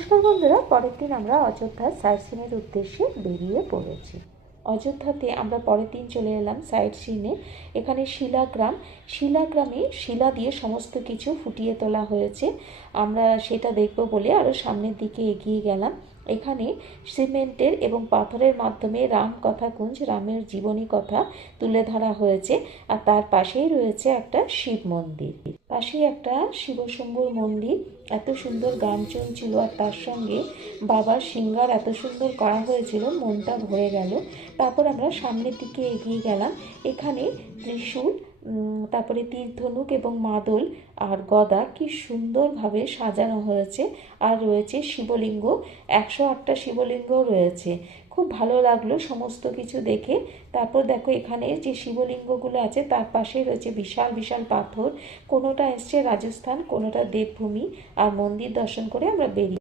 নমস্কার বন্ধুরা, পরের দিন আমরা অযোধ্যার সাইট সিনের উদ্দেশ্যে বেরিয়ে পড়েছি। অযোধ্যাতে আমরা পরের দিন চলে এলাম সাইট সিনে। এখানে শিলাগ্রামে শিলা দিয়ে সমস্ত কিছু ফুটিয়ে তোলা হয়েছে। আমরা সেটা দেখব বলে আরও সামনের দিকে এগিয়ে গেলাম। এখানে সিমেন্টের এবং পাথরের মাধ্যমে রামকথাকুঞ্জ, রামের জীবনী কথা তুলে ধরা হয়েছে। আর তার পাশেই রয়েছে একটা শিব মন্দির, পাশেই একটা শিবশম্ভুর মন্দির। এত সুন্দর গান চলছিল আর তার সঙ্গে বাবার সিঙ্গার এত সুন্দর করা হয়েছিল, মনটা ভরে গেল। তারপর আমরা সামনের দিকে এগিয়ে গেলাম। এখানে ত্রিশূল, তারপরে তীরধনুক এবং মাদল আর গদা কি সুন্দরভাবে সাজানো হয়েছে। আর রয়েছে শিবলিঙ্গ, 108টা শিবলিঙ্গ রয়েছে। খুব ভালো লাগলো সমস্ত কিছু দেখে। তারপর দেখো এখানে যে শিবলিঙ্গগুলো আছে তার পাশেই রয়েছে বিশাল বিশাল পাথর। কোনোটা এসছে রাজস্থান, কোনোটা দেবভূমি। আর মন্দির দর্শন করে আমরা বেরিয়ে